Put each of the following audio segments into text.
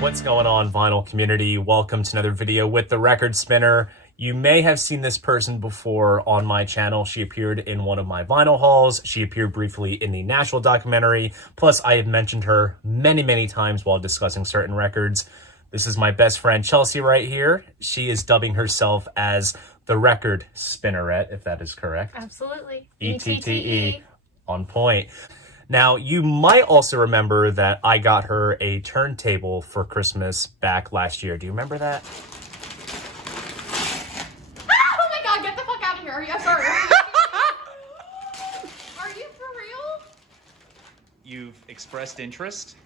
What's going on, vinyl community? Welcome to another video with the Record Spinner. You may have seen this person before on my channel. She appeared in one of my vinyl hauls. She appeared briefly in the Nashville documentary. Plus, I have mentioned her many times while discussing certain records. This is my best friend, Chelsea, right here. She is dubbing herself as the Record Spinnerette, if that is correct. Absolutely. E-T-T-E. On point. Now, you might also remember that I got her a turntable for Christmas back last year. Do you remember that? Oh my god, get the fuck out of here. Are you sorry? Are you for real? You've expressed interest?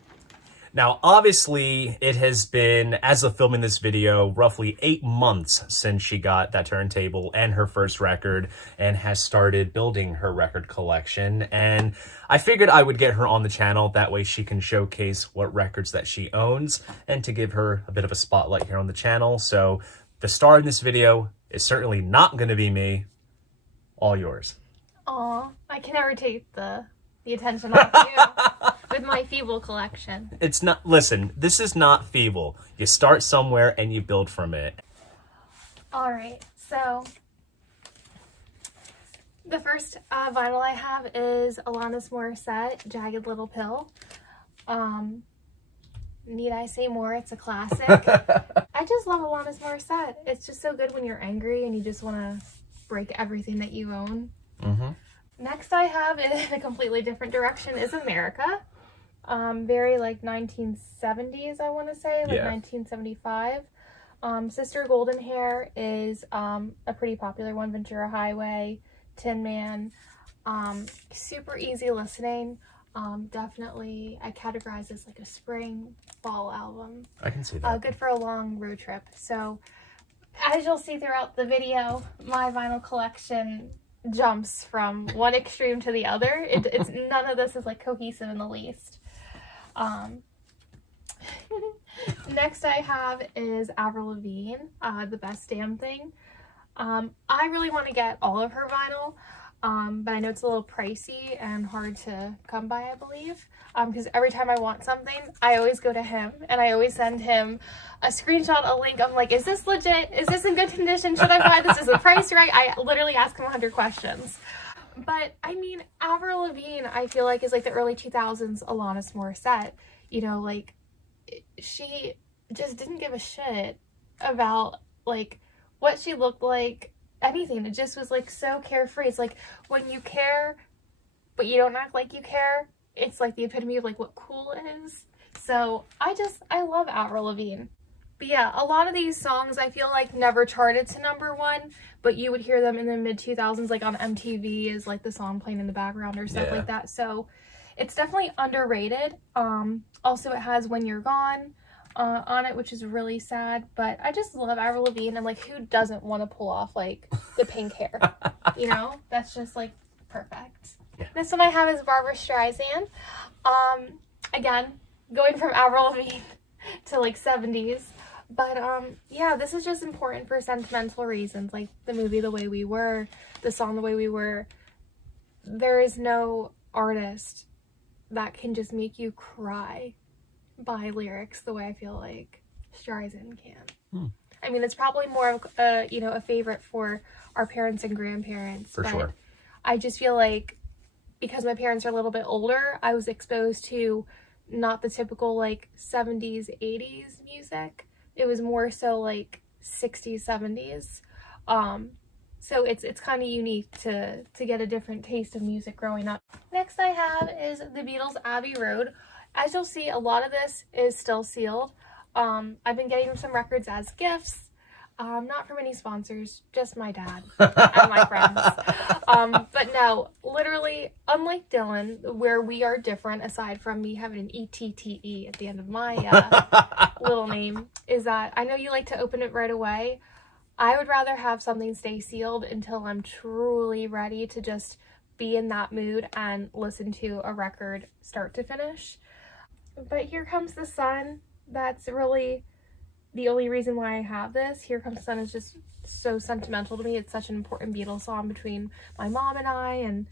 Now, obviously, it has been, as of filming this video, roughly 8 months since she got that turntable and her first record and has started building her record collection. And I figured I would get her on the channel. That way she can showcase what records that she owns and to give her a bit of a spotlight here on the channel. So the star in this video is certainly not going to be me. All yours. Aw, I can never take the attention off you with my feeble collection. It's not, listen, this is not feeble. You start somewhere and you build from it. Alright, so the first vinyl I have is Alanis Morissette, Jagged Little Pill. Need I say more? It's a classic. I just love Alanis Morissette. It's just so good when you're angry and you just want to break everything that you own. Mm-hmm. Next I have, in a completely different direction, is America. Very like 1970s, I want to say, like 1975. Sister Golden Hair is a pretty popular one. Ventura Highway, Tin Man, super easy listening. Definitely, I categorize as like a spring, fall album. I can see that. Good for a long road trip. So, as you'll see throughout the video, my vinyl collection jumps from one extreme to the other. It's none of this is like cohesive in the least. Next I have is Avril Lavigne, The Best Damn Thing. I really want to get all of her vinyl, but I know it's a little pricey and hard to come by, I believe, because every time I want something, I always go to him and I always send him a screenshot, a link. I'm like, is this legit? Is this in good condition? Should I buy this? Is the price right? I literally ask him 100 questions. But I mean, Avril Lavigne, I feel like, is like the early 2000s Alanis Morissette. You know, like, she just didn't give a shit about like what she looked like, anything. It just was like so carefree. It's like when you care but you don't act like you care, it's like the epitome of like what cool is. So I love Avril Lavigne. But yeah, a lot of these songs I feel like never charted to #1, but you would hear them in the mid 2000s, like on MTV is like the song playing in the background or stuff like that. So it's definitely underrated. Also it has When You're Gone on it, which is really sad, but I just love Avril Lavigne, and like who doesn't want to pull off like the pink hair, you know? That's just like perfect. Yeah. This one I have is Barbra Streisand. Again, going from Avril Lavigne to like 70s, but yeah, this is just important for sentimental reasons, like the movie The Way We Were, the song The Way We Were. There is no artist that can just make you cry by lyrics the way I feel like Streisand can. I mean, it's probably more of a favorite for our parents and grandparents. For sure. I just feel like because my parents are a little bit older, I was exposed to not the typical like 70s, 80s music. It was more so like 60s, 70s. So it's kind of unique to get a different taste of music growing up. Next I have is the Beatles' Abbey Road. As you'll see, a lot of this is still sealed. I've been getting some records as gifts. Not from any sponsors, just my dad and my friends. But no, literally, unlike Dylan, where we are different, aside from me having an E-T-T-E at the end of my little name, is that I know you like to open it right away. I would rather have something stay sealed until I'm truly ready to just be in that mood and listen to a record start to finish. But Here Comes the Sun, that's really the only reason why I have this. Here Comes the Sun is just so sentimental to me. It's such an important Beatles song between my mom and I, and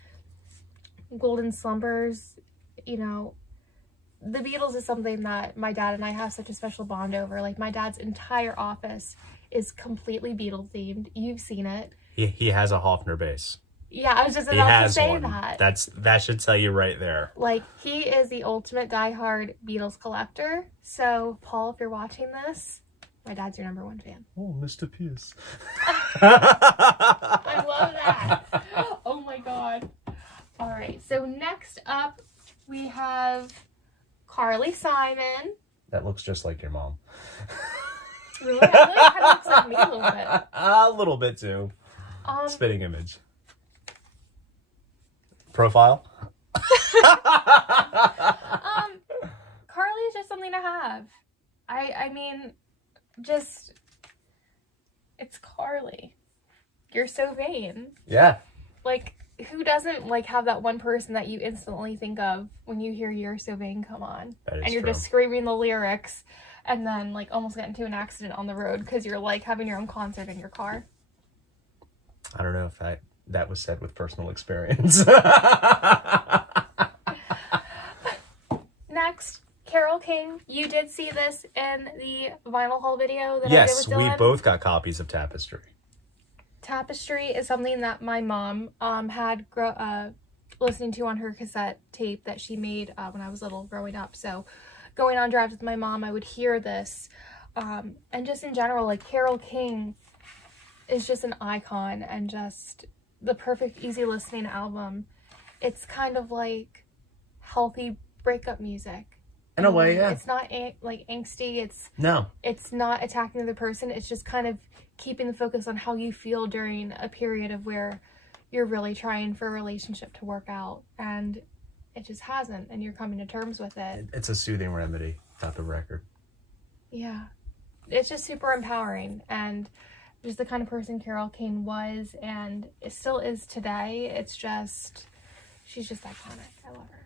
Golden Slumbers. You know, the Beatles is something that my dad and I have such a special bond over. Like, my dad's entire office is completely Beatles themed. You've seen it. He has a Hofner bass. Yeah, I was just about to say one. that. That should tell you right there. Like, he is the ultimate diehard Beatles collector. So, Paul, if you're watching this, my dad's your #1 fan. Oh, Mr. Pierce. I love that. Oh my god. All right, so next up we have Carly Simon. That looks just like your mom. Really? I feel like it kind of looks like me a little bit. A little bit too. Spitting image. Profile. Carly is just something to have. I mean, just, it's Carly. You're so vain. Yeah. Like, who doesn't like have that one person that you instantly think of when you hear You're So Vain come on? That is and you're true. just screaming the lyrics and then like almost get into an accident on the road because you're like having your own concert in your car. I don't know if that was said with personal experience. Next, Carole King. You did see this in the vinyl haul video that Yes, I did with we Dylan. both got copies of Tapestry. Tapestry is something that my mom had listening to on her cassette tape that she made when I was little growing up. So going on drives with my mom, I would hear this. And just in general, like, Carole King is just an icon and just the perfect easy listening album. It's kind of like healthy breakup music. In a way, yeah. It's not like angsty. It's not attacking the other person. It's just kind of keeping the focus on how you feel during a period of where you're really trying for a relationship to work out and it just hasn't, and you're coming to terms with it. It's a soothing remedy type of record. Yeah. It's just super empowering, and just the kind of person Carole King was and it still is today. It's just, she's just iconic. I love her.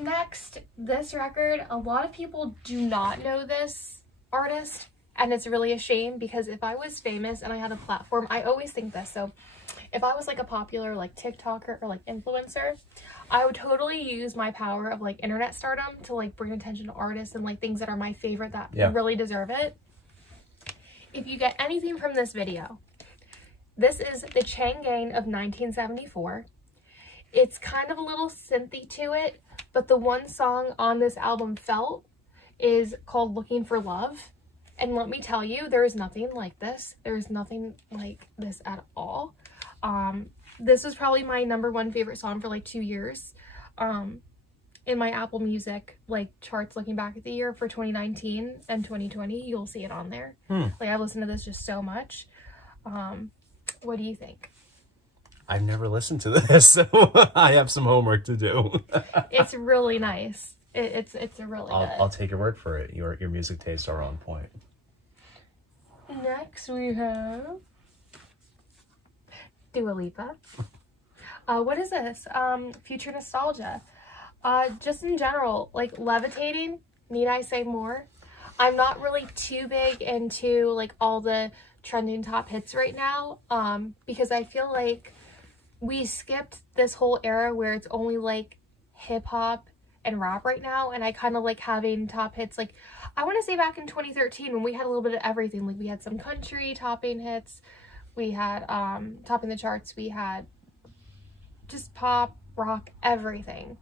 Next, this record, a lot of people do not know this artist, and it's really a shame because if I was famous and I had a platform, I always think this. So if I was like a popular like TikToker or like influencer, I would totally use my power of like internet stardom to like bring attention to artists and like things that are my favorite that really deserve it. If you get anything from this video, this is the Chang Gang of 1974. It's kind of a little synthy to it, but the one song on this album, Felt, is called Looking for Love. And let me tell you, there is nothing like this. There is nothing like this at all. This was probably my #1 favorite song for like 2 years. In my Apple Music like charts looking back at the year for 2019 and 2020, you'll see it on there. Like, I've listened to this just so much. What do you think? I've never listened to this, so I have some homework to do. It's really nice. It's a really good. I'll take your word for it. Your music tastes are on point. Next we have Dua Lipa. What is this? Future Nostalgia. Just in general, like, Levitating, need I say more? I'm not really too big into like all the trending top hits right now, because I feel like we skipped this whole era where it's only like hip hop and rap right now, and I kind of like having top hits. Like, I want to say back in 2013 when we had a little bit of everything. Like, we had some country topping hits, we had topping the charts, we had just pop, rock, everything.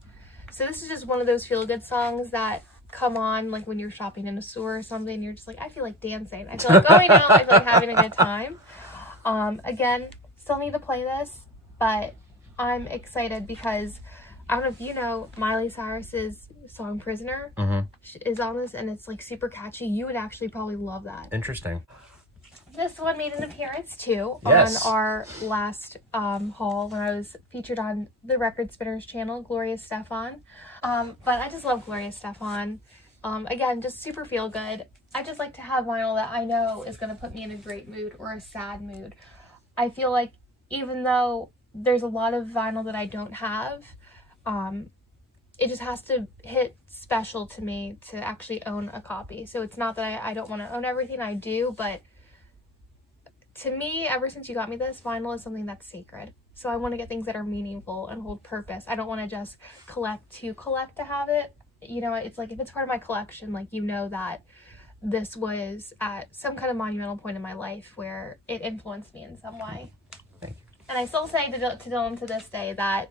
So this is just one of those feel-good songs that come on like when you're shopping in a store or something. You're just like, I feel like dancing, I feel like going out, I feel like having a good time. Again, still need to play this, but I'm excited because I don't know if you know, Miley Cyrus's song Prisoner is on this, and it's like super catchy. You would actually probably love that. Interesting. This one made an appearance too on our last haul when I was featured on the Record Spinners channel, Gloria Stefan. But I just love Gloria Stefan. Again, just super feel good. I just like to have vinyl that I know is going to put me in a great mood or a sad mood. I feel like even though there's a lot of vinyl that I don't have, it just has to hit special to me to actually own a copy. So it's not that I don't want to own everything, I do, but to me, ever since you got me this, vinyl is something that's sacred. So I want to get things that are meaningful and hold purpose. I don't want to just collect to have it. You know, it's like if it's part of my collection, like, you know that this was at some kind of monumental point in my life where it influenced me in some way. Thank you. And I still say to Dylan to this day that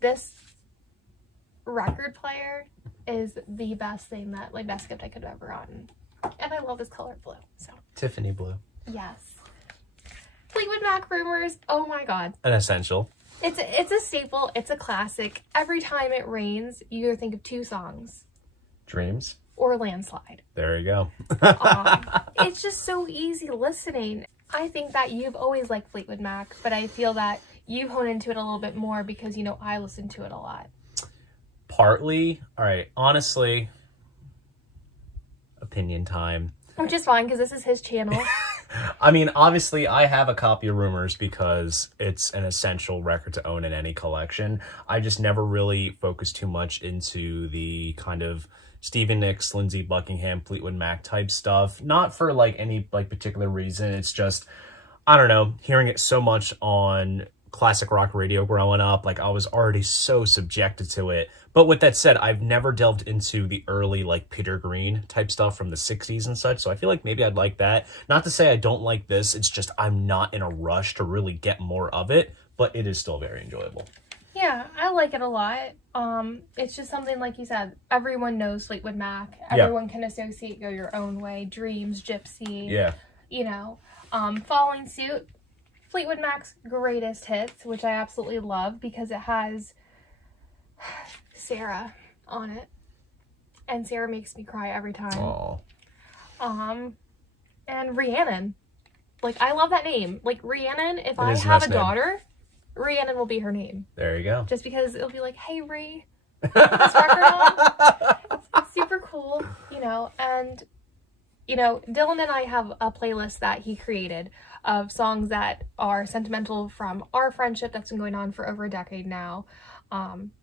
this record player is the best thing that, like, best gift I could have ever gotten. And I love this color blue, so. Tiffany blue. Yes. Fleetwood Mac Rumors, oh my god. An essential. It's a staple, it's a classic. Every time it rains, you either think of two songs. Dreams. Or Landslide. There you go. It's just so easy listening. I think that you've always liked Fleetwood Mac, but I feel that you hone into it a little bit more because, you know, I listen to it a lot. Partly. All right. Honestly, opinion time. Which is fine because this is his channel. I mean, obviously, I have a copy of Rumors because it's an essential record to own in any collection. I just never really focused too much into the kind of Stevie Nicks, Lindsey Buckingham, Fleetwood Mac type stuff. Not for, like, any, like, particular reason. It's just, I don't know, hearing it so much on classic rock radio growing up, like, I was already so subjected to it. But with that said, I've never delved into the early, like, Peter Green type stuff from the 60s and such, so I feel like maybe I'd like that. Not to say I don't like this, it's just I'm not in a rush to really get more of it, but it is still very enjoyable. Yeah, I like it a lot. It's just something, like you said, everyone knows Fleetwood Mac. Everyone can associate Go Your Own Way, Dreams, Gypsy. Yeah. You know, following suit, Fleetwood Mac's greatest hits, which I absolutely love because it has Sarah on it. And Sarah makes me cry every time. Aww. And Rhiannon. Like, I love that name. Like, Rhiannon, if I is a have nice a name. daughter, Rhiannon will be her name. There you go. Just because it'll be like, hey, Rhi, put this record on. It's super cool, you know. And, you know, Dylan and I have a playlist that he created of songs that are sentimental from our friendship that's been going on for over a decade now,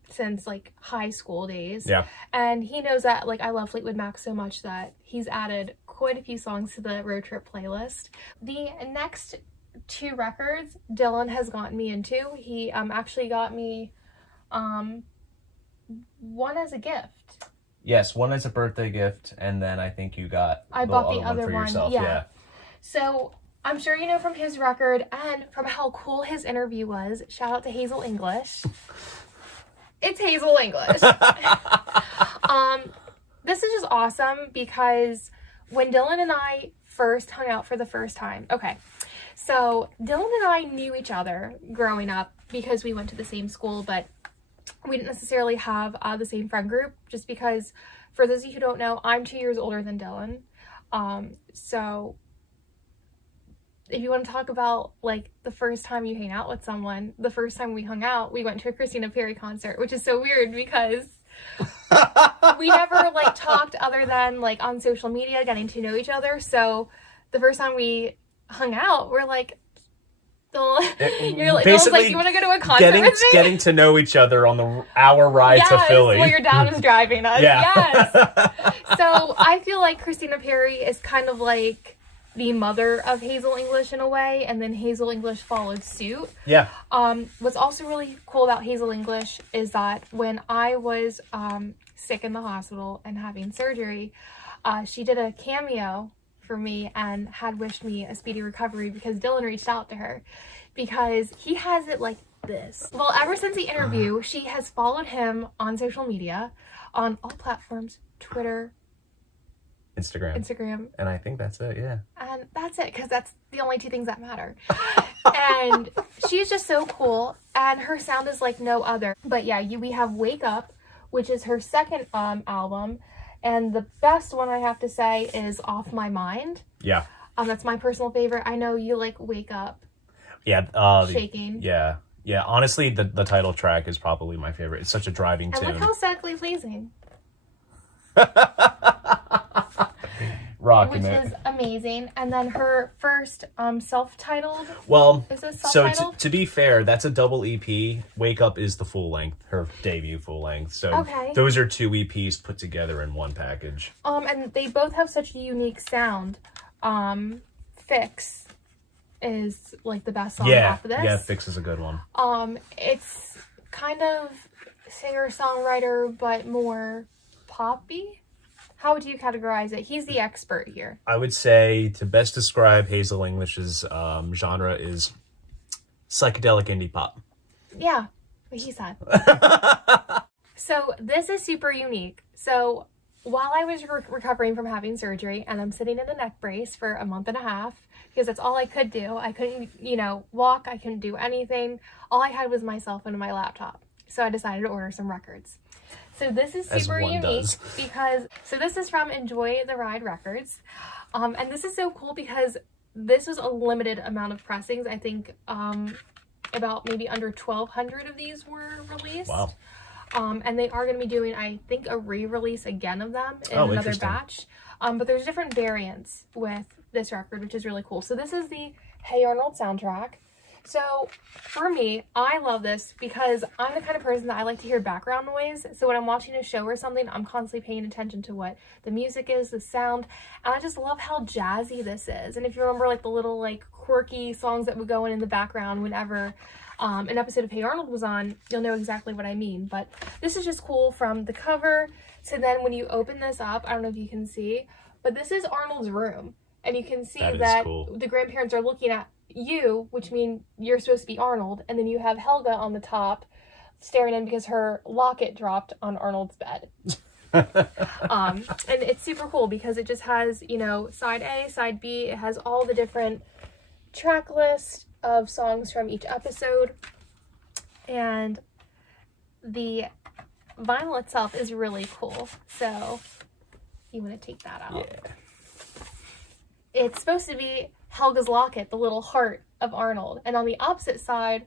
since, like, high school days. Yeah. And he knows that, like, I love Fleetwood Mac so much that he's added quite a few songs to the road trip playlist. The next two records Dylan has gotten me into. He actually got me one as a gift. Yes, one as a birthday gift, and then I think you got I bought the other for one. yourself. Yeah. So I'm sure you know from his record and from how cool his interview was. Shout out to Hazel English. It's Hazel English. This is just awesome because when Dylan and I first hung out for the first time, okay, so Dylan and I knew each other growing up because we went to the same school, but we didn't necessarily have the same friend group, just because, for those of you who don't know, I'm 2 years older than Dylan. So if you want to talk about, like, the first time you hang out with someone, the first time we hung out, we went to a Christina Perri concert, which is so weird because we never, like, talked other than, like, on social media, getting to know each other. So the first time we hung out, we're like, you're like, you want to go to a concert with me? Getting to know each other on the hour ride to Philly. Well, your dad was driving us. Yeah. Yes. So I feel like Christina Perri is kind of like the mother of Hazel English in a way, and then Hazel English followed suit. Yeah. What's also really cool about Hazel English is that when I was sick in the hospital and having surgery, she did a cameo for me and had wished me a speedy recovery because Dylan reached out to her because he has it like this. Well, ever since the interview, she has followed him on social media, on all platforms, Twitter, Instagram. And I think that's it, yeah. And that's it, because that's the only two things that matter. And she's just so cool, and her sound is like no other. But yeah, we have Wake Up, which is her second album. And the best one, I have to say, is Off My Mind. Yeah. That's my personal favorite. I know you like Wake Up. Yeah. Shaking. Yeah. Yeah. Honestly, the title track is probably my favorite. It's such a driving tune. I like how aesthetically pleasing. Rocking Which it. is amazing. And then her first self-titled. Well, Is this so self-titled? to be fair, that's a double EP. Wake Up is the full length, her debut full length. So Okay. those are 2 EPs put together in one package. And they both have such a unique sound. Fix is like the best song off of this. Yeah, Fix is a good one. It's kind of singer-songwriter, but more poppy. How would you categorize it? He's the expert here. I would say to best describe Hazel English's genre is psychedelic indie pop. Yeah, what he said. So this is super unique. So while I was recovering from having surgery, and I'm sitting in a neck brace for a month and a half, because that's all I could do. I couldn't, walk. I couldn't do anything. All I had was myself and my laptop. So I decided to order some records. So this is super unique because, so this is from Enjoy the Ride Records. And this is so cool because this was a limited amount of pressings. I think about maybe under 1,200 of these were released. Wow. And they are going to be doing, I think, a re-release again of them in another batch. But there's different variants with this record, which is really cool. So this is the Hey Arnold soundtrack. So for me, I love this because I'm the kind of person that I like to hear background noise. So when I'm watching a show or something, I'm constantly paying attention to what the music is, the sound, and I just love how jazzy this is. And if you remember like the little like quirky songs that would go in the background whenever an episode of Hey Arnold was on, you'll know exactly what I mean. But this is just cool from the cover to then when you open this up, I don't know if you can see, but this is Arnold's room. And you can see that the grandparents are looking at you, which means you're supposed to be Arnold, and then you have Helga on the top staring in because her locket dropped on Arnold's bed. And it's super cool because it just has, side A, side B. It has all the different track list of songs from each episode, and the vinyl itself is really cool. So you want to take that out. Yeah. It's supposed to be Helga's locket, the little heart of Arnold. And on the opposite side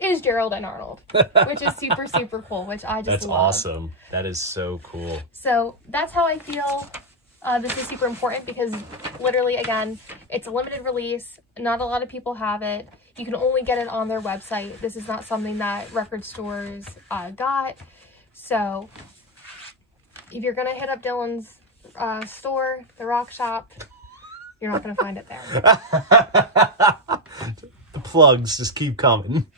is Gerald and Arnold, which is super, super cool, which I just love. That's awesome. That is so cool. So that's how I feel this is super important because literally, again, it's a limited release. Not a lot of people have it. You can only get it on their website. This is not something that record stores got. So if you're going to hit up Dylan's store, the Rock Shop, you're not going to find it there. The plugs just keep coming.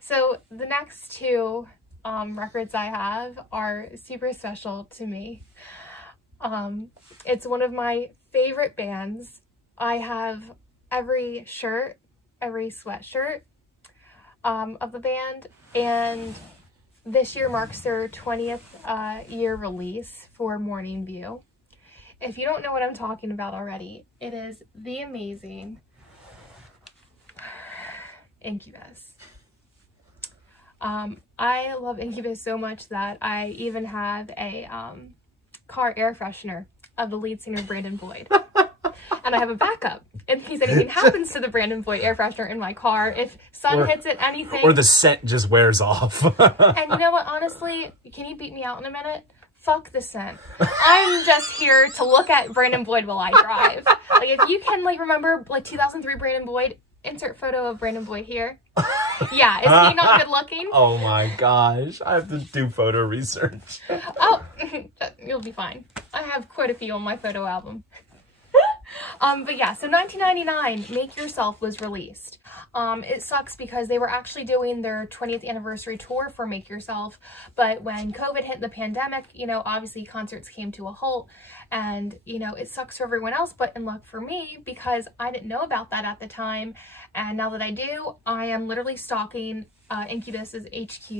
So the next 2 records I have are super special to me. It's one of my favorite bands. I have every shirt, every sweatshirt of the band, and this year marks their 20th year release for Morning View. If you don't know what I'm talking about already, it is the amazing Incubus. I love Incubus so much that I even have a car air freshener of the lead singer Brandon Boyd. And I have a backup in case anything happens to the Brandon Boyd air freshener in my car. If sun hits it, anything. Or the scent just wears off. And you know what, honestly, can you beat me out in a minute? Fuck the scent. I'm just here to look at Brandon Boyd while I drive. Like, if you can, remember, 2003 Brandon Boyd, insert photo of Brandon Boyd here. Yeah, is he not good looking? Oh my gosh, I have to do photo research. Oh, you'll be fine. I have quite a few on my photo album. But yeah, so 1999, Make Yourself was released. It sucks because they were actually doing their 20th anniversary tour for Make Yourself, but when COVID hit the pandemic, obviously concerts came to a halt, and, it sucks for everyone else, but in luck for me, because I didn't know about that at the time, and now that I do, I am literally stalking Incubus's HQ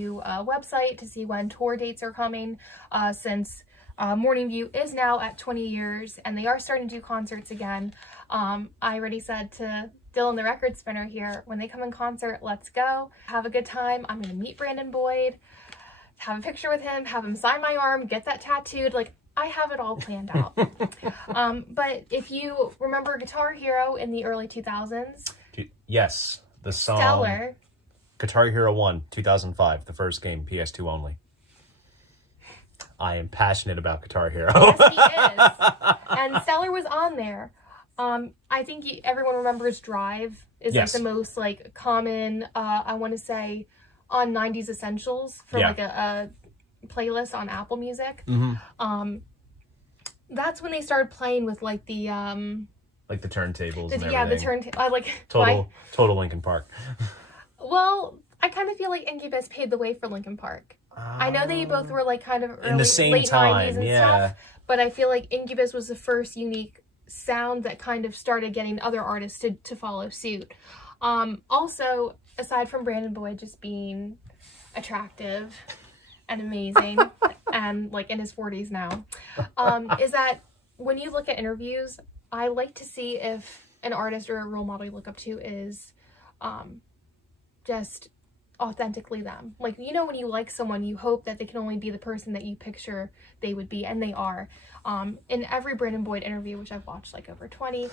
website to see when tour dates are coming, since Morning View is now at 20 years and they are starting to do concerts again. I already said to Dylan, the record spinner here, when they come in concert, let's go. Have a good time. I'm going to meet Brandon Boyd, have a picture with him, have him sign my arm, get that tattooed. I have it all planned out. But if you remember Guitar Hero in the early 2000s. Yes, the song. Stellar. Guitar Hero 1, 2005, the first game, PS2 only. I am passionate about Guitar Hero. Yes, he is. And Stellar was on there. I think everyone remembers Drive is Yes. like the most like common, I want to say, on 90s Essentials for like a playlist on Apple Music. That's when they started playing with like the like the turntables and yeah, the everything. turntable. I like Total Linkin Park. Well, I kind of feel like Incubus paved the way for Linkin Park. I know they both were like kind of early, in the same late time, 90s and stuff, but I feel like Incubus was the first unique sound that kind of started getting other artists to follow suit. Also, aside from Brandon Boyd just being attractive and amazing and like in his 40s now, is that when you look at interviews, I like to see if an artist or a role model you look up to is just authentically them. Like, you know, when you like someone, you hope that they can only be the person that you picture they would be, and they are. In every Brandon Boyd interview, which I've watched like over 20,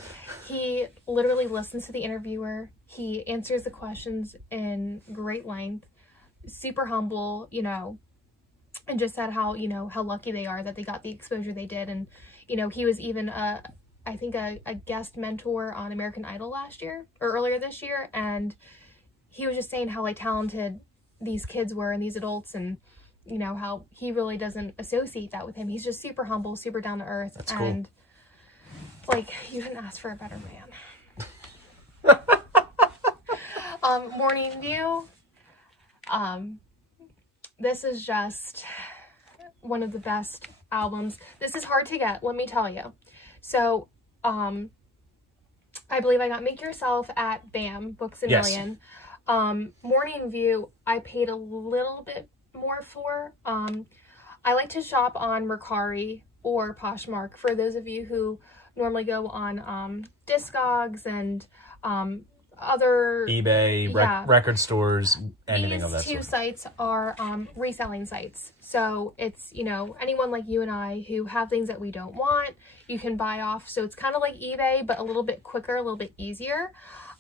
he literally listens to the interviewer. He answers the questions in great length, super humble, you know, and just said how, you know, how lucky they are that they got the exposure they did. And, you know, he was even I think a guest mentor on American Idol last year or earlier this year, and he was just saying how like talented these kids were and these adults, and you know how he really doesn't associate that with him. He's just super humble, super down to earth. That's and cool. Like, you didn't ask for a better man. Morning View. This is just one of the best albums. This is hard to get, let me tell you. So, I believe I got Make Yourself at BAM, Books A Million. Morning View, I paid a little bit more for. I like to shop on Mercari or Poshmark for those of you who normally go on Discogs and other eBay, record stores, anything of that These two sort. sites are reselling sites. So it's, you know, anyone like you and I who have things that we don't want, you can buy off. So it's kind of like eBay, but a little bit quicker, a little bit easier.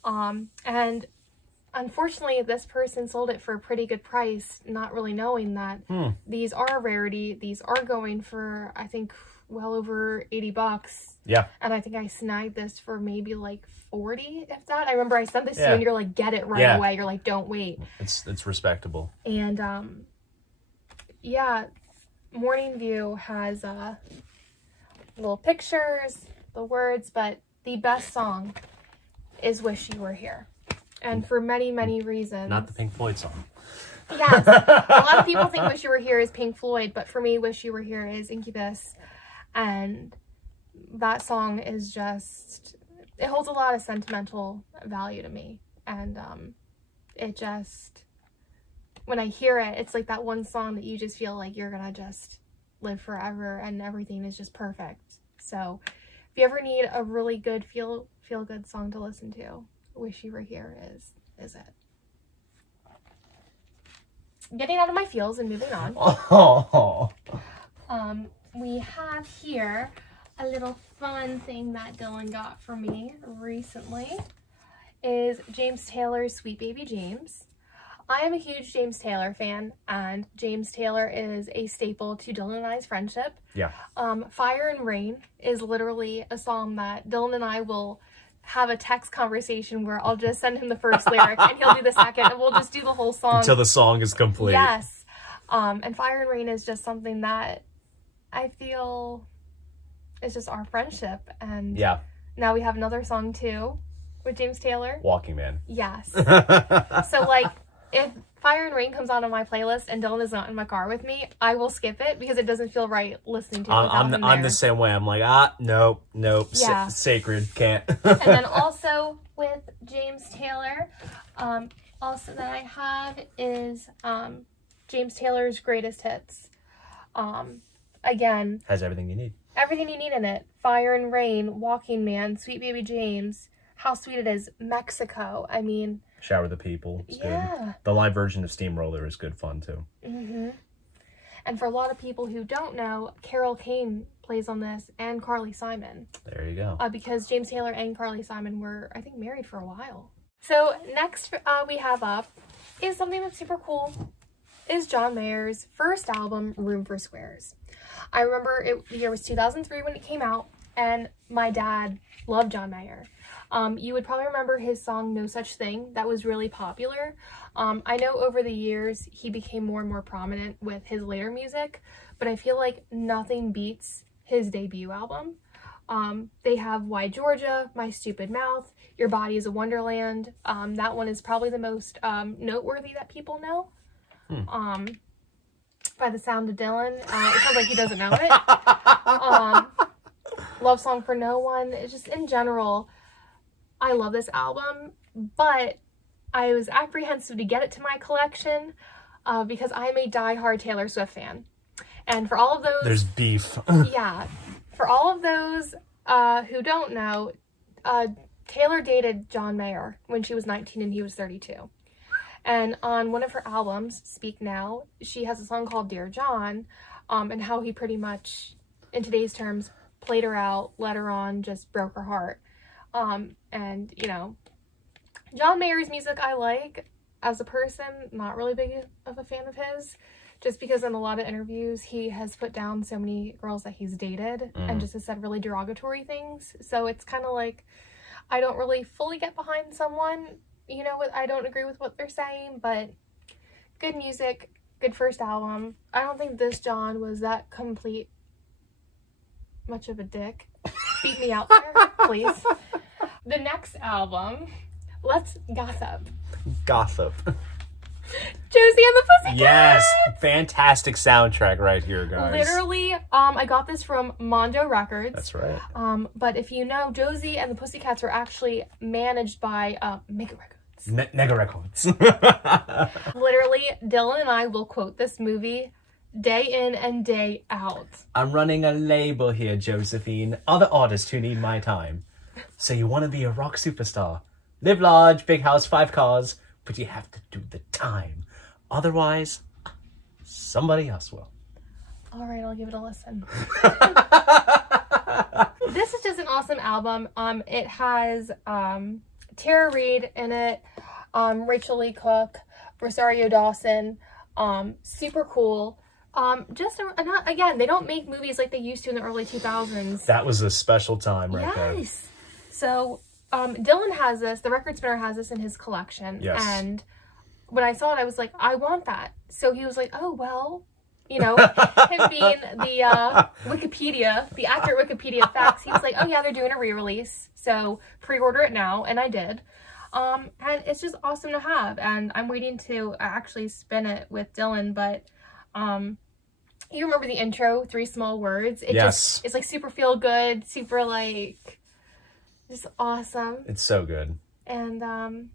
And unfortunately, this person sold it for a pretty good price, not really knowing that these are a rarity. These are going for, I think, well over 80 bucks. Yeah. And I think I snagged this for maybe like 40, if that. I remember I sent this to you and you're like, get it right away. You're like, don't wait. It's respectable. And yeah, Morning View has little pictures, the words, but the best song is Wish You Were Here. And for many, many reasons. Not the Pink Floyd song. Yes. A lot of people think Wish You Were Here is Pink Floyd, but for me, Wish You Were Here is Incubus. And that song is just, it holds a lot of sentimental value to me. And it just, when I hear it, it's like that one song that you just feel like you're gonna just live forever and everything is just perfect. So if you ever need a really good feel good song to listen to, Wish You Were Here is it. Getting out of my feels and moving on. Oh. We have here a little fun thing that Dylan got for me recently. Is James Taylor's Sweet Baby James. I am a huge James Taylor fan, and James Taylor is a staple to Dylan and I's friendship. Yeah. Fire and Rain is literally a song that Dylan and I will have a text conversation where I'll just send him the first lyric and he'll do the second, and we'll just do the whole song until the song is complete. Yes. And Fire and Rain is just something that I feel is just our friendship. And now we have another song too with James Taylor. Walking Man. Yes. So like, if Fire and Rain comes on my playlist and Dylan is not in my car with me, I will skip it because it doesn't feel right listening to it without him there. I'm the same way. I'm like, nope. Yeah. Sacred, can't. And then also with James Taylor, also that I have is James Taylor's Greatest Hits. Again, has everything you need. Everything you need in it. Fire and Rain, Walking Man, Sweet Baby James, How Sweet It Is, Mexico. I mean, Shower the People. It's good. The live version of Steamroller is good fun too. And for a lot of people who don't know, Carol Kane plays on this, and Carly Simon. There you go. Because James Taylor and Carly Simon were, I think, married for a while. So next we have up is something that's super cool. Is John Mayer's first album, Room for Squares. I remember the year was 2003 when it came out. and my dad loved John Mayer. You would probably remember his song No Such Thing. That was really popular. I know over the years he became more and more prominent with his later music, but I feel like nothing beats his debut album. They have Why Georgia, My Stupid Mouth, Your Body is a Wonderland. That one is probably the most noteworthy that people know. By the Sound of Dylan. It sounds like he doesn't know it. Love Song for No One. It's just, in general, I love this album, but I was apprehensive to get it to my collection because I'm a diehard Taylor Swift fan. And for all of those... There's beef. Yeah. For all of those who don't know, Taylor dated John Mayer when she was 19 and he was 32. And on one of her albums, Speak Now, she has a song called Dear John, and how he pretty much, in today's terms, played her out, led her on, just broke her heart. And, you know, John Mayer's music I like. As a person, not really big of a fan of his, just because in a lot of interviews he has put down so many girls that he's dated and just has said really derogatory things. So it's kind of like, I don't really fully get behind someone, you know, I don't agree with what they're saying, but good music, good first album. I don't think this John was that complete much of a dick. Beat me out there, please. The next album, let's gossip. Gossip. Josie and the Pussycats! Yes! Fantastic soundtrack right here, guys. Literally, I got this from Mondo Records. That's right. But if you know, Josie and the Pussycats were actually managed by Mega Records. Mega Records. Literally, Dylan and I will quote this movie day in and day out. I'm running a label here, Josephine. Other artists who need my time. So you want to be a rock superstar. Live large, big house, 5 cars, but you have to do the time. Otherwise, somebody else will. All right, I'll give it a listen. This is just an awesome album. It has Tara Reid in it, Rachel Lee Cook, Rosario Dawson. Super cool. Again, they don't make movies like they used to in the early 2000s. That was a special time right there. Yes. So, Dylan has this, the Record Spinner has this in his collection. Yes. And when I saw it, I was like, I want that. So he was like, oh, well, you know, him being the Wikipedia, the accurate Wikipedia facts, he was like, oh yeah, they're doing a re-release. So pre-order it now. And I did. And it's just awesome to have. And I'm waiting to actually spin it with Dylan, but, you remember the intro, 3 Small Words? Yes. It's like super feel good, super like, just awesome. It's so good. And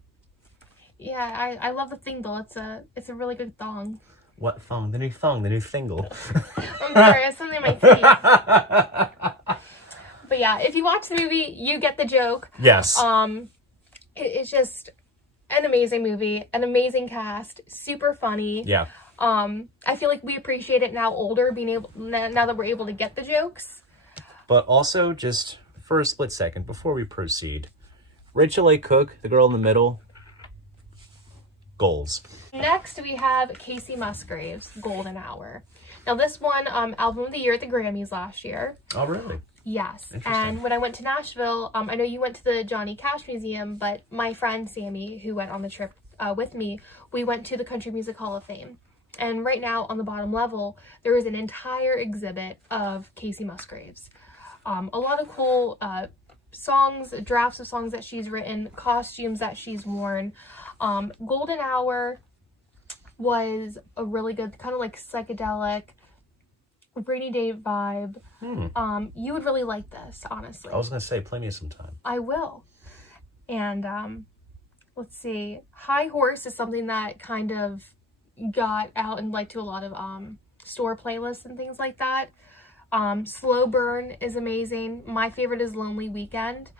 yeah, I love the thingle. It's a really good thong. What thong? The new thingle. I'm sorry, I have something in my teeth. But yeah, if you watch the movie, you get the joke. Yes. It's just an amazing movie, an amazing cast, super funny. Yeah. I feel like we appreciate it now older, now that we're able to get the jokes. But also, just for a split second, before we proceed, Rachel A. Cook, the girl in the middle, goals. Next, we have Casey Musgraves, Golden Hour. Now, this won Album of the Year at the Grammys last year. Oh, really? Yes. And when I went to Nashville, I know you went to the Johnny Cash Museum, but my friend Sammy, who went on the trip with me, we went to the Country Music Hall of Fame. And right now, on the bottom level, there is an entire exhibit of Casey Musgraves. A lot of cool songs, drafts of songs that she's written, costumes that she's worn. Golden Hour was a really good, kind of like psychedelic, rainy day vibe. You would really like this, honestly. I was going to say, play me sometime. I will. And let's see. High Horse is something that kind of got out and like to a lot of store playlists and things like that. Slow Burn is amazing. My favorite is Lonely Weekend.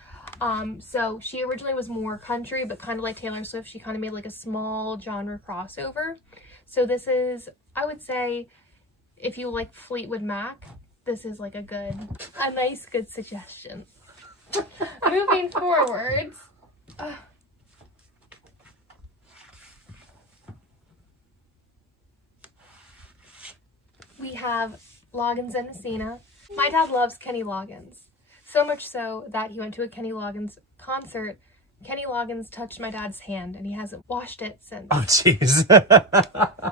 So she originally was more country, but kind of like Taylor Swift, she kind of made like a small genre crossover. So this is, I would say, if you like Fleetwood Mac, this is like a nice, good suggestion. Moving forwards. We have Loggins and Messina. My dad loves Kenny Loggins. So much so that he went to a Kenny Loggins concert. Kenny Loggins touched my dad's hand and he hasn't washed it since. Oh, jeez.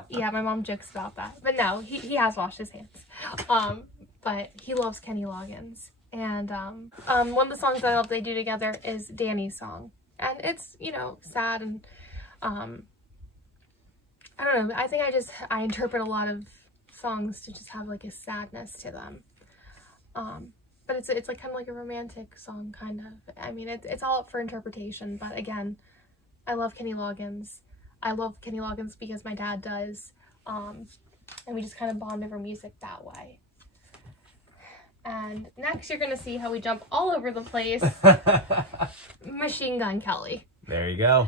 Yeah, my mom jokes about that. But no, he has washed his hands. But he loves Kenny Loggins. And one of the songs that I love they do together is Danny's song. And it's, you know, sad and I don't know. I think I interpret a lot of songs to just have like a sadness to them. But it's like kind of like a romantic song, kind of. I mean, it's all up for interpretation. But again, I love Kenny Loggins. I love Kenny Loggins because my dad does. And we just kind of bond over music that way. And next you're going to see how we jump all over the place. Machine Gun Kelly. There you go.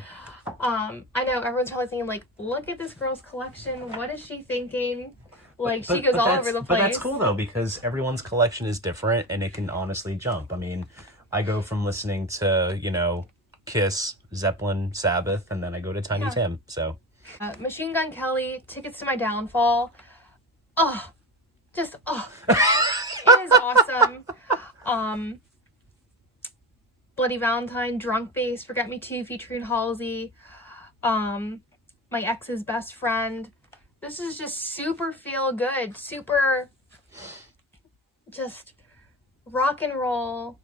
I know everyone's probably thinking like, look at this girl's collection. What is she thinking? Like, she goes all over the place. But that's cool, though, because everyone's collection is different, and it can honestly jump. I mean, I go from listening to, you know, Kiss, Zeppelin, Sabbath, and then I go to Tiny Tim, so. Machine Gun Kelly, Tickets to My Downfall. Oh, just, oh. It is awesome. Bloody Valentine, Drunk Bass, Forget Me Too, featuring Halsey. My Ex's Best Friend. This is just super feel good, super just rock and roll.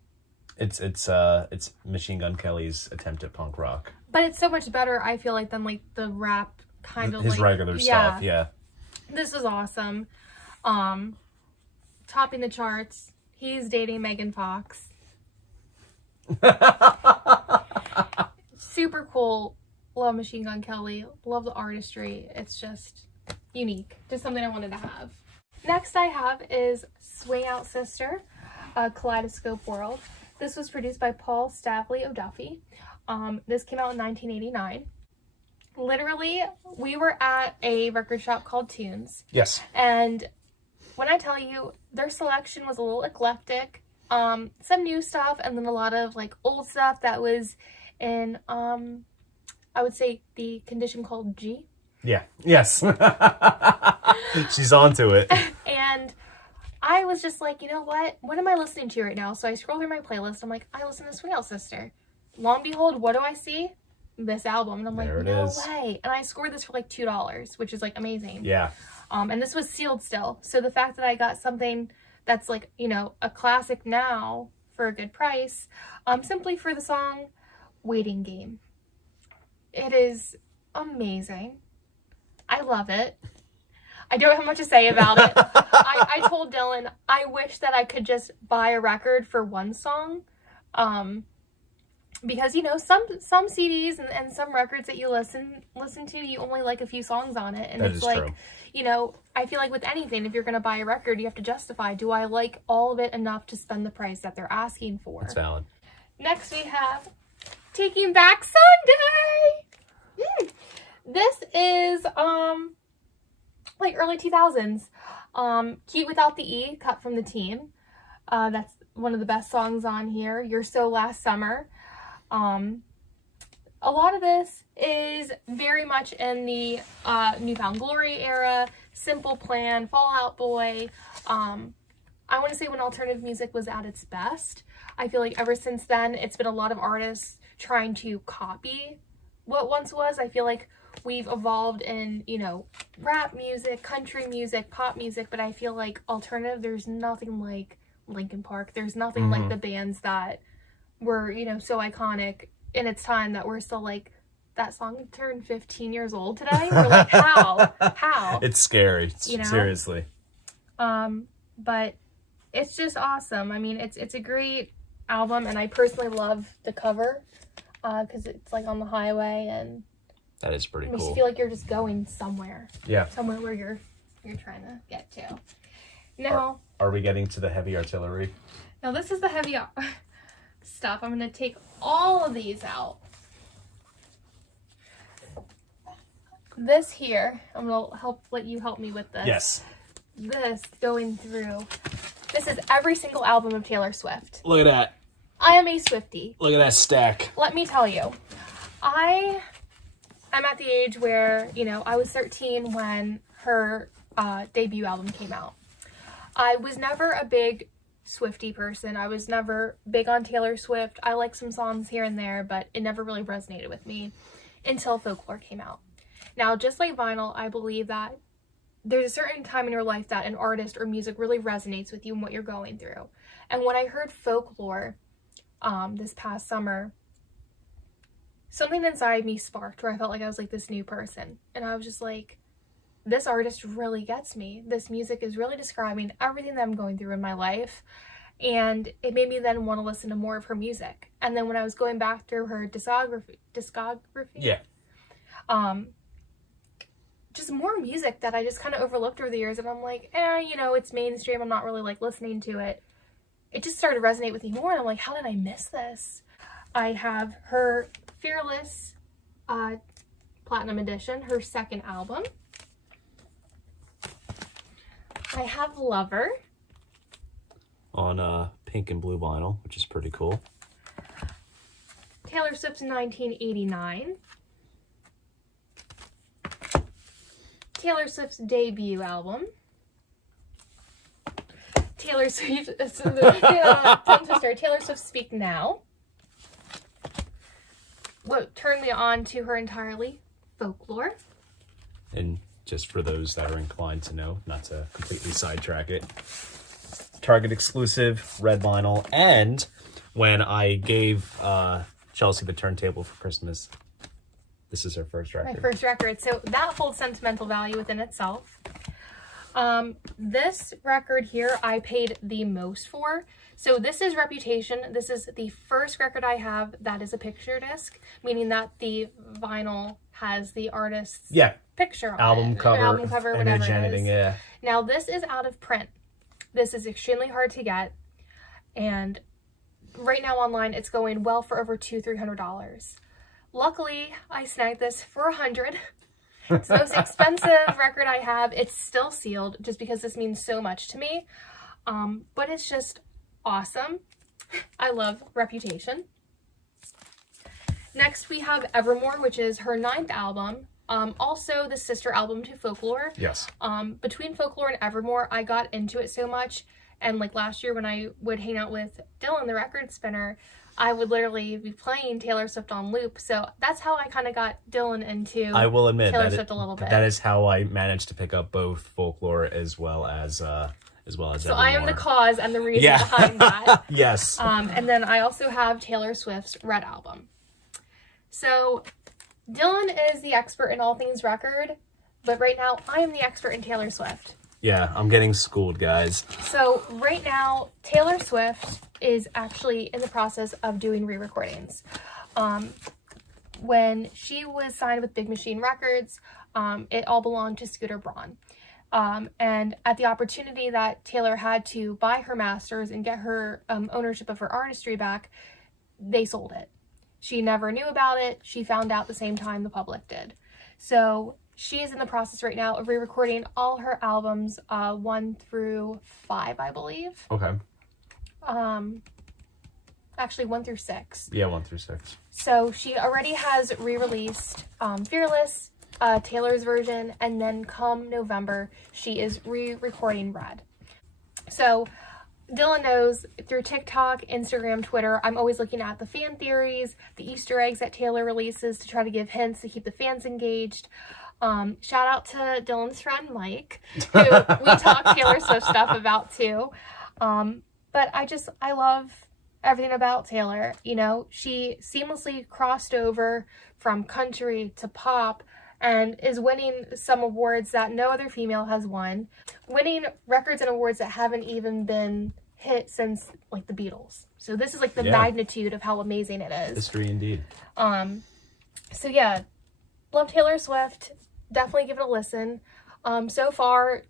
It's Machine Gun Kelly's attempt at punk rock. But it's so much better, I feel like, than like the rap kind of his regular stuff, yeah. This is awesome. Topping the charts. He's dating Megan Fox. Super cool. Love Machine Gun Kelly. Love the artistry. It's just unique. Just something I wanted to have. Next I have is Swing Out Sister, Kaleidoscope World. This was produced by Paul Stavley O'Duffy. This came out in 1989. Literally, we were at a record shop called Tunes. Yes. And when I tell you, their selection was a little eclectic. Some new stuff and then a lot of like old stuff that was in, I would say the condition called G. Yeah. Yes. She's onto it. And I was just like, you know what? What am I listening to right now? So I scroll through my playlist. I'm like, I listen to Swing Out Sister. Lo and behold, what do I see? This album. And I'm like, no way. And I scored this for like $2, which is like amazing. Yeah. And this was sealed still. So the fact that I got something that's like, you know, a classic now for a good price, simply for the song Waiting Game. It is amazing. I love it. I don't have much to say about it. I told Dylan, I wish that I could just buy a record for one song. Because, you know, some CDs and some records that you listen to, you only like a few songs on it. And it's like, you know, I feel like with anything, if you're going to buy a record, you have to justify, do I like all of it enough to spend the price that they're asking for? That's valid. Next we have Taking Back Sunday. This is, like early 2000s. Cute Without the E, cut from the Teen. That's one of the best songs on here. You're So Last Summer. A lot of this is very much in the Newfound Glory era, Simple Plan, Fall Out Boy. I want to say when alternative music was at its best. I feel like ever since then, it's been a lot of artists trying to copy what once was. I feel like we've evolved in, you know, rap music, country music, pop music, but I feel like alternative, there's nothing like Linkin Park. There's nothing like the bands that were, you know, so iconic in its time that we're still like, that song turned 15 years old today. We're like, how? It's scary, you know? Seriously. But it's just awesome. I mean, it's a great album, and I personally love the cover because it's like on the highway, and that is pretty cool. Makes you feel like you're just going somewhere. Yeah. Somewhere where you're trying to get to. Now, are we getting to the heavy artillery? Now this is the heavy stuff. I'm going to take all of these out. This here, I'm going to let you help me with this. Yes. This going through. This is every single album of Taylor Swift. Look at that. I am a Swiftie. Look at that stack. Let me tell you, I'm at the age where, you know, I was 13 when her debut album came out. I was never a big Swiftie person. I was never big on Taylor Swift. I like some songs here and there, but it never really resonated with me until Folklore came out. Now, just like vinyl, I believe that there's a certain time in your life that an artist or music really resonates with you and what you're going through. And when I heard Folklore this past summer, something inside me sparked where I felt like I was like this new person. And I was just like, this artist really gets me. This music is really describing everything that I'm going through in my life. And it made me then want to listen to more of her music. And then when I was going back through her discography, Yeah. Just more music that I just kind of overlooked over the years. And I'm like, you know, it's mainstream. I'm not really like listening to it. It just started to resonate with me more. And I'm like, how did I miss this? I have her Fearless Platinum Edition, her second album. I have Lover. On pink and blue vinyl, which is pretty cool. Taylor Swift's 1989. Taylor Swift's debut album. Taylor Swift, Taylor Swift Speak Now. What turned me on to her entirely? Folklore. And just for those that are inclined to know, not to completely sidetrack it, Target exclusive, red vinyl. And when I gave Chelsea the turntable for Christmas, this is her first record. My first record. So that holds sentimental value within itself. This record here I paid the most for. So this is Reputation. This is the first record I have that is a picture disc, meaning that the vinyl has the artist's picture on album it. cover, Album cover, image, whatever it anything, is. yeah. Now this is out of print. This is extremely hard to get, and right now online it's going well for over $200-300. Luckily, I snagged this for $100. It's the most expensive record I have. It's still sealed just because this means so much to me. But it's just awesome. I love Reputation. Next we have Evermore, which is her 9th album. Also the sister album to Folklore. Yes. Between Folklore and Evermore, I got into it so much. And like last year when I would hang out with Dylan, the record spinner, I would literally be playing Taylor Swift on loop. So that's how I kind of got Dylan into I will admit Taylor Swift a little bit. That is how I managed to pick up both Folklore as well as Evermore. So I am the cause and the reason behind that. Yes. And then I also have Taylor Swift's Red album. So Dylan is the expert in all things record, but right now I am the expert in Taylor Swift. Yeah, I'm getting schooled, guys. So right now, Taylor Swift is actually in the process of doing re-recordings. When she was signed with Big Machine Records, it all belonged to Scooter Braun. And at the opportunity that Taylor had to buy her masters and get her ownership of her artistry back, they sold it. She never knew about it. She found out the same time the public did. So she is in the process right now of re-recording all her albums, 1 through 5, I believe. Okay. Actually 1 through 6. Yeah, 1 through 6. So she already has re-released Fearless, Taylor's version, and then come November, she is re-recording Red. So Dylan knows through TikTok, Instagram, Twitter, I'm always looking at the fan theories, the Easter eggs that Taylor releases to try to give hints to keep the fans engaged. Shout out to Dylan's friend Mike, who we talk Taylor Swift stuff about too. But I love everything about Taylor. You know, she seamlessly crossed over from country to pop and is winning some awards that no other female has won, winning records and awards that haven't even been hit since like the Beatles. So this is like the magnitude of how amazing it is. History indeed. So yeah, love Taylor Swift. Definitely give it a listen. So far,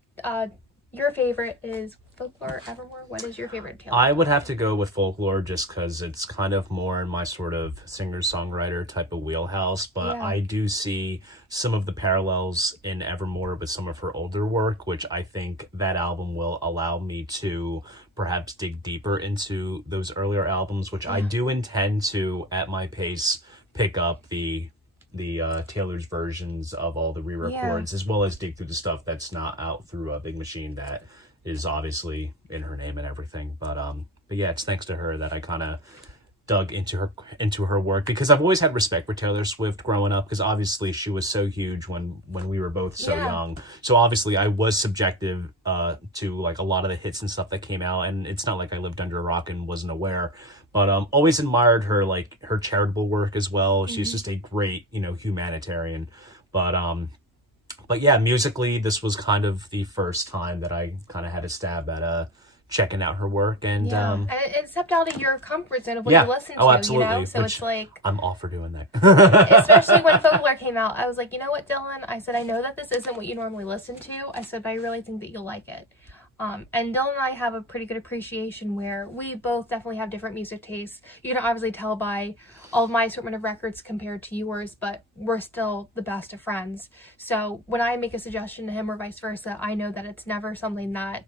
your favorite is Folklore, Evermore. What is your favorite Taylor? I would have to go with Folklore just because it's kind of more in my sort of singer-songwriter type of wheelhouse, but I do see some of the parallels in Evermore with some of her older work, which I think that album will allow me to perhaps dig deeper into those earlier albums, which I do intend to, at my pace, pick up the the Taylor's versions of all the re-records, as well as dig through the stuff that's not out through a Big Machine that is obviously in her name and everything. But yeah, it's thanks to her that I kind of dug into her work, because I've always had respect for Taylor Swift growing up, because obviously she was so huge when we were both so young. So obviously I was subjective to like a lot of the hits and stuff that came out, and it's not like I lived under a rock and wasn't aware. But always admired her, like her charitable work as well. She's just a great, you know, humanitarian. But yeah, musically, this was kind of the first time that I kind of had a stab at checking out her work, and it stepped out of your comfort zone of what you listen to. Absolutely. You know, so which it's like I'm all for doing that. Especially when Folklore came out, I was like, you know what, Dylan? I said, I know that this isn't what you normally listen to. I said, but I really think that you'll like it. And Dylan and I have a pretty good appreciation where we both definitely have different music tastes. You can obviously tell by all of my assortment of records compared to yours, but we're still the best of friends. So when I make a suggestion to him or vice versa, I know that it's never something that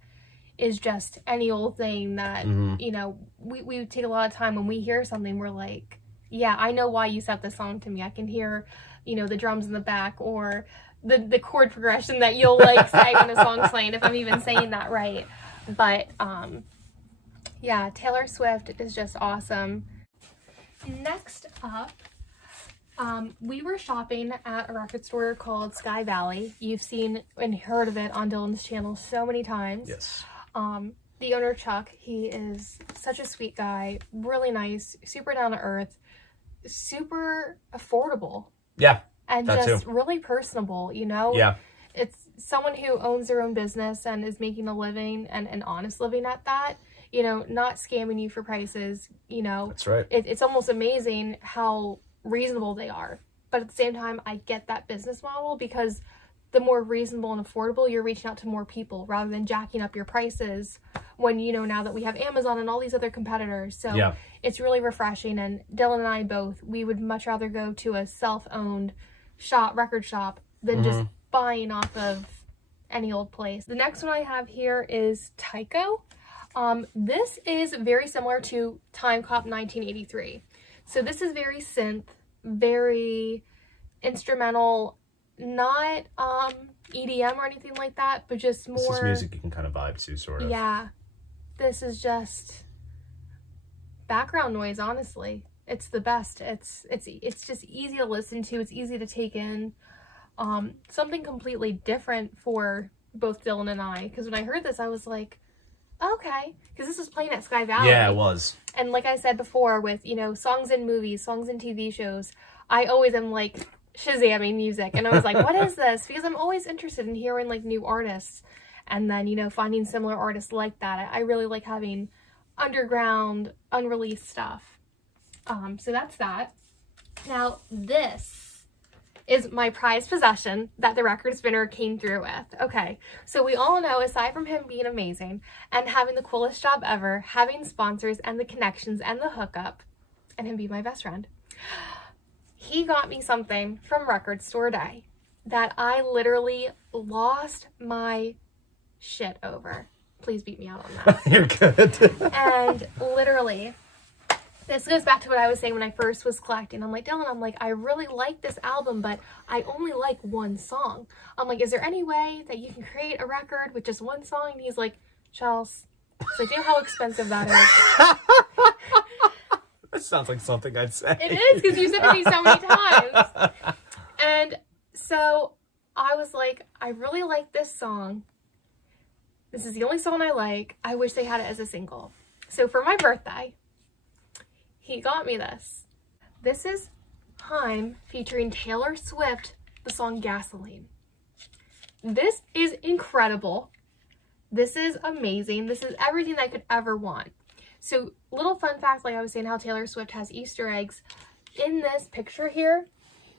is just any old thing that, you know, we take a lot of time when we hear something, we're like, yeah, I know why you sent this song to me. I can hear, you know, the drums in the back, or the chord progression that you'll like say when a song's playing, if I'm even saying that right. But yeah, Taylor Swift is just awesome. Next up, we were shopping at a record store called Sky Valley. You've seen and heard of it on Dylan's channel so many times. Yes. The owner, Chuck, he is such a sweet guy, really nice, super down to earth, super affordable. Yeah. And just really personable, you know? Yeah. It's someone who owns their own business and is making a living, and an honest living at that, you know, not scamming you for prices, you know. That's right. It's almost amazing how reasonable they are. But at the same time, I get that business model, because the more reasonable and affordable, you're reaching out to more people rather than jacking up your prices when, you know, now that we have Amazon and all these other competitors. So it's really refreshing. And Dylan and I both, we would much rather go to a self-owned record shop than just buying off of any old place. The next one I have here is Tycho. This is very similar to Time Cop 1983. So this is very synth, very instrumental, not EDM or anything like that, but just more... This is music you can kind of vibe to, sort of. Yeah. This is just background noise, honestly. It's the best. It's just easy to listen to. It's easy to take in. Something completely different for both Dylan and I. Because when I heard this, I was like, okay. Because this was playing at Sky Valley. Yeah, it was. And like I said before, with, you know, songs in movies, songs in TV shows, I always am like Shazamming music. And I was like, what is this? Because I'm always interested in hearing like new artists. And then, you know, finding similar artists like that. I really like having underground, unreleased stuff. So that's that. Now, this is my prized possession that the Record Spinner came through with. Okay, so we all know, aside from him being amazing and having the coolest job ever, having sponsors and the connections and the hookup, and him be my best friend, he got me something from Record Store Day that I literally lost my shit over. Please beat me out on that. You're good. And literally, this goes back to what I was saying when I first was collecting. I'm like, Dylan, I'm like, I really like this album, but I only like one song. I'm like, is there any way that you can create a record with just one song? And he's like, Charles, so do you know how expensive that is? That sounds like something I'd say. It is, because you said it to me so many times. And so I was like, I really like this song. This is the only song I like. I wish they had it as a single. So for my birthday, he got me this. This is Haim featuring Taylor Swift, the song Gasoline. This is incredible. This is amazing. This is everything that I could ever want. So, little fun fact, like I was saying, how Taylor Swift has Easter eggs. In this picture here,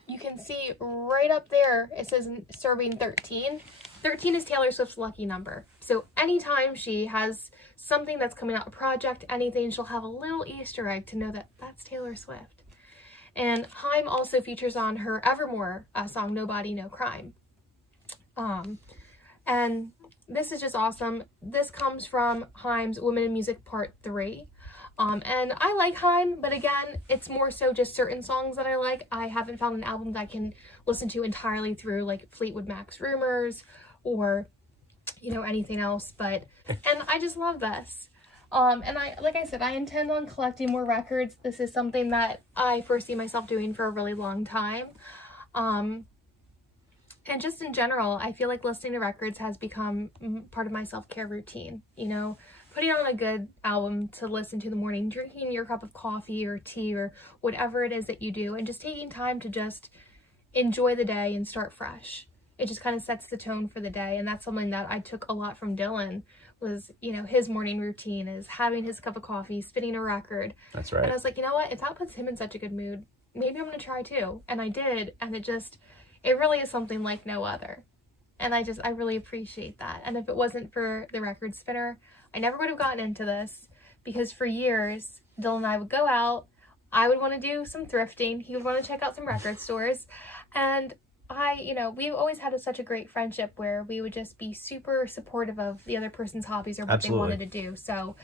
you can see right up there, it says serving 13. 13 is Taylor Swift's lucky number. So anytime she has something that's coming out, a project, anything, she'll have a little Easter egg to know that that's Taylor Swift. And Haim also features on her Evermore song, Nobody, No Crime. And this is just awesome. This comes from Haim's Women in Music Part 3. And I like Haim, but again, it's more so just certain songs that I like. I haven't found an album that I can listen to entirely through, like Fleetwood Mac's Rumors or, you know, anything else. But, and I just love this. And like I said, I intend on collecting more records. This is something that I foresee myself doing for a really long time. And just in general, I feel like listening to records has become part of my self-care routine, you know, putting on a good album to listen to in the morning, drinking your cup of coffee or tea or whatever it is that you do, and just taking time to just enjoy the day and start fresh. It just kind of sets the tone for the day. And that's something that I took a lot from Dylan was, you know, his morning routine is having his cup of coffee, spinning a record. That's right. And I was like, you know what, if that puts him in such a good mood, maybe I'm going to try too. And I did. And it really is something like no other. And I really appreciate that. And if it wasn't for the record spinner, I never would have gotten into this, because for years, Dylan and I would go out, I would want to do some thrifting, he would want to check out some record stores, and you know, we've always had such a great friendship where we would just be super supportive of the other person's hobbies or what Absolutely. they wanted to do. So,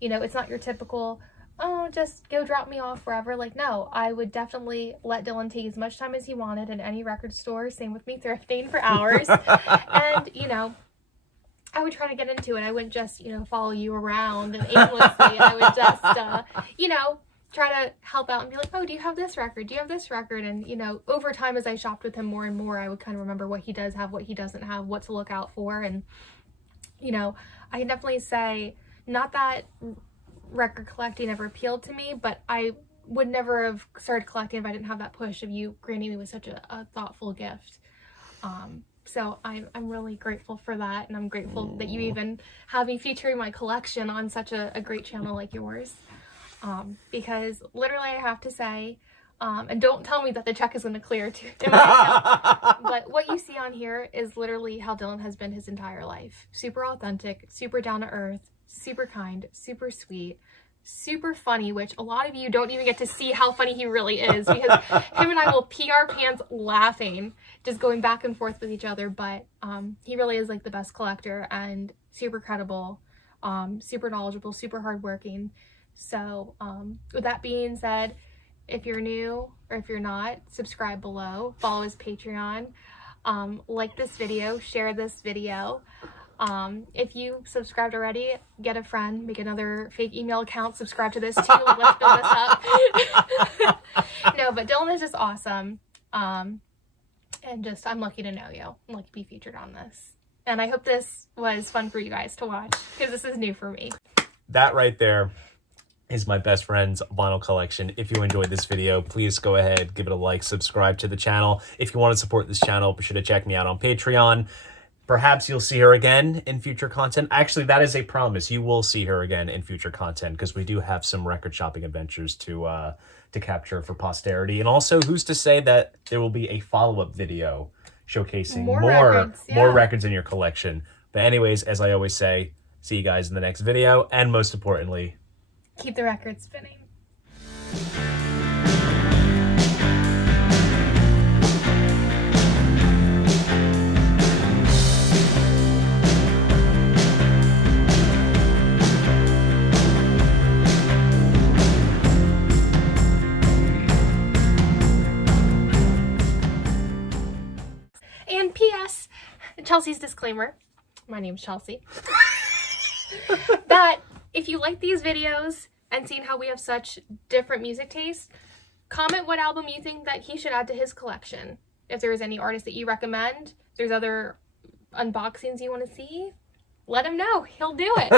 you know, it's not your typical, oh, just go drop me off wherever. Like, no, I would definitely let Dylan take as much time as he wanted in any record store. Same with me thrifting for hours. And, you know, I would try to get into it. I wouldn't just, you know, follow you around and aimlessly. I would just, you know, try to help out and be like, oh, do you have this record? Do you have this record? And, you know, over time as I shopped with him more and more, I would kind of remember what he does have, what he doesn't have, what to look out for. And, you know, I can definitely say, not that record collecting ever appealed to me, but I would never have started collecting if I didn't have that push of you granting me with such a thoughtful gift. So I'm really grateful for that, and I'm grateful that you even have me featuring my collection on such a great channel like yours. Because literally I have to say, and don't tell me that the check is going to clear too, in my account, but what you see on here is literally how Dylan has been his entire life. Super authentic, super down to earth, super kind, super sweet, super funny, which a lot of you don't even get to see how funny he really is, because him and I will pee our pants laughing, just going back and forth with each other. But he really is like the best collector, and super credible, super knowledgeable, super hardworking. So with that being said, if you're new or if you're not, subscribe below, follow his Patreon, like this video, share this video. If you subscribed already, get a friend, make another fake email account, subscribe to this too. Let's build this up. No, but Dylan is just awesome. And just, I'm lucky to know you. I'm lucky to be featured on this. And I hope this was fun for you guys to watch, because this is new for me. That right there is my best friend's vinyl collection. If you enjoyed this video, please go ahead, give it a like, subscribe to the channel. If you want to support this channel, be sure to check me out on Patreon. Perhaps you'll see her again in future content. Actually, that is a promise. You will see her again in future content, because we do have some record shopping adventures to capture for posterity. And also, who's to say that there will be a follow-up video showcasing more records in your collection. But anyways, as I always say, see you guys in the next video, and most importantly, keep the record spinning. And P.S. Chelsea's disclaimer. My name's Chelsea. That if you like these videos and seeing how we have such different music tastes, comment what album you think that he should add to his collection. If there is any artist that you recommend, if there's other unboxings you want to see, let him know. He'll do it.